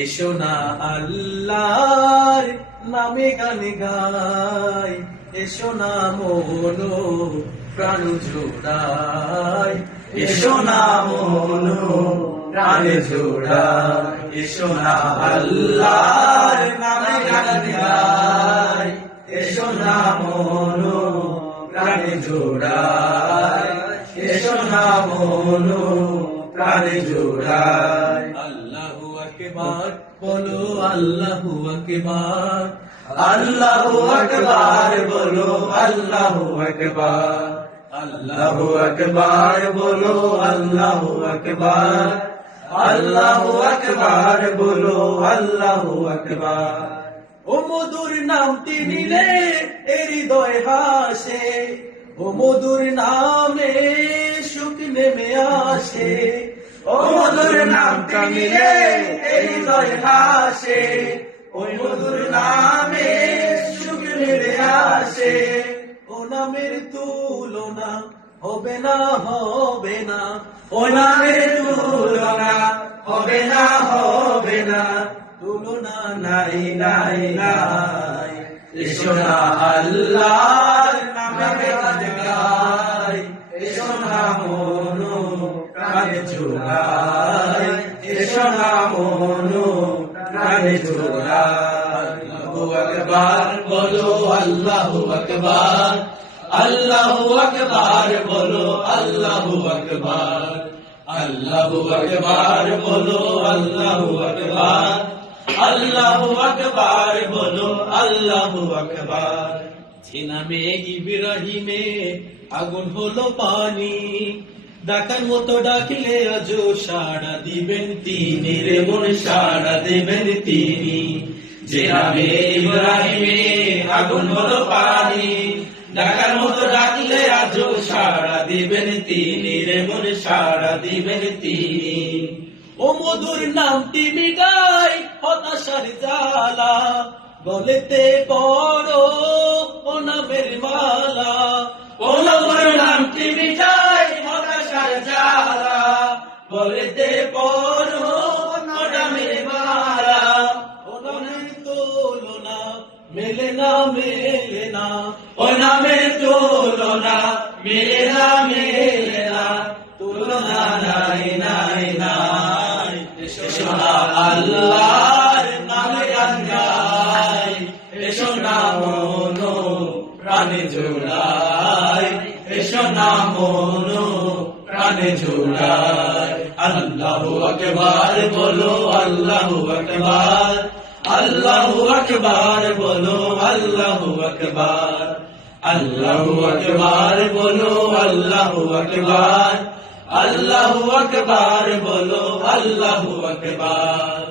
এসো না আল্লাহর নামে গান গাই, এসো না মন প্রাণ জোড়াই, এসো না মন প্রাণ জোড়াই, এসো না আল্লাহর নামে গান গাই, এসো না মন প্রাণ জোড়াই, এসো না মন প্রাণ জোড়াই। আল্লাহু আকবার বলো, আল্লাহু আকবার, আল্লাহু আকবার বলো, আল্লাহু আকবার, আল্লাহু আকবার বলো, আল্লাহু আকবার, আল্লাহু আকবার বলো, আল্লাহু আকবার। ও মধুর নামটি নিলে হৃদয় হাসে, ও মধুর নামে সুখ নেমে আসে, ও মধুর নামটি নিলে হৃদয় হাসে, ওই মধুর নামে সুখ নেমে আসে। ও নামের তুলনা হবে না, হবে না, ও নামের তুলনা হবে না, হবে না, তুলনা নাই নাই নাই। এসো না আল্লাহর নামে গান গাই, এসো না মন প্রাণ জোড়াই, এসো না মন প্রাণ জোড়াই। আল্লাহু আকবার বলো, আল্লাহু আকবার, আল্লাহু আকবার বলো, আল্লাহু আকবার, আল্লাহু আকবার বলো, আল্লাহু আকবার, আল্লাহু আকবার বলো, আল্লাহু আকবার। যে নামে ইব্রাহিমে আগুন হলো পানি, ডাকার মতো ডাকলে আজও সাড়া দিবেন তিনি রে মন, সাড়া দিবেন তিনি। যে নামে ইব্রাহিমে আগুন হলো পানি, ডাকার মতো ডাকলে আজও সাড়া দিবেন তিনি রে মন, সাড়া দিবেন তিনি। ও মধুর নামটি মিটাই হতাশার জ্বালা, গলেতে পড়ো ও নামের মালা, ও মধুর নামটি মিটাই হতাশার জ্বালা, গলেতে পড়ো ও নামের মালা। ও নামের তুলনা মেলে না, মেলে না, ও নামের তুলনা মেলে না, মেলে না, তুলনা নাই নাই নাই। এসো না আল্লাহর নামে গান গাই, এসো না মন প্রাণ জোড়াই, এসো না মন প্রাণ জোড়াই। আল্লাহু আকবার বলো, আল্লাহু আকবার, আল্লাহু আকবার বলো, আল্লাহু আকবার, আল্লাহু আকবার বলো, আল্লাহু আকবার, আল্লাহু আকবার বলো, আল্লাহু আকবার।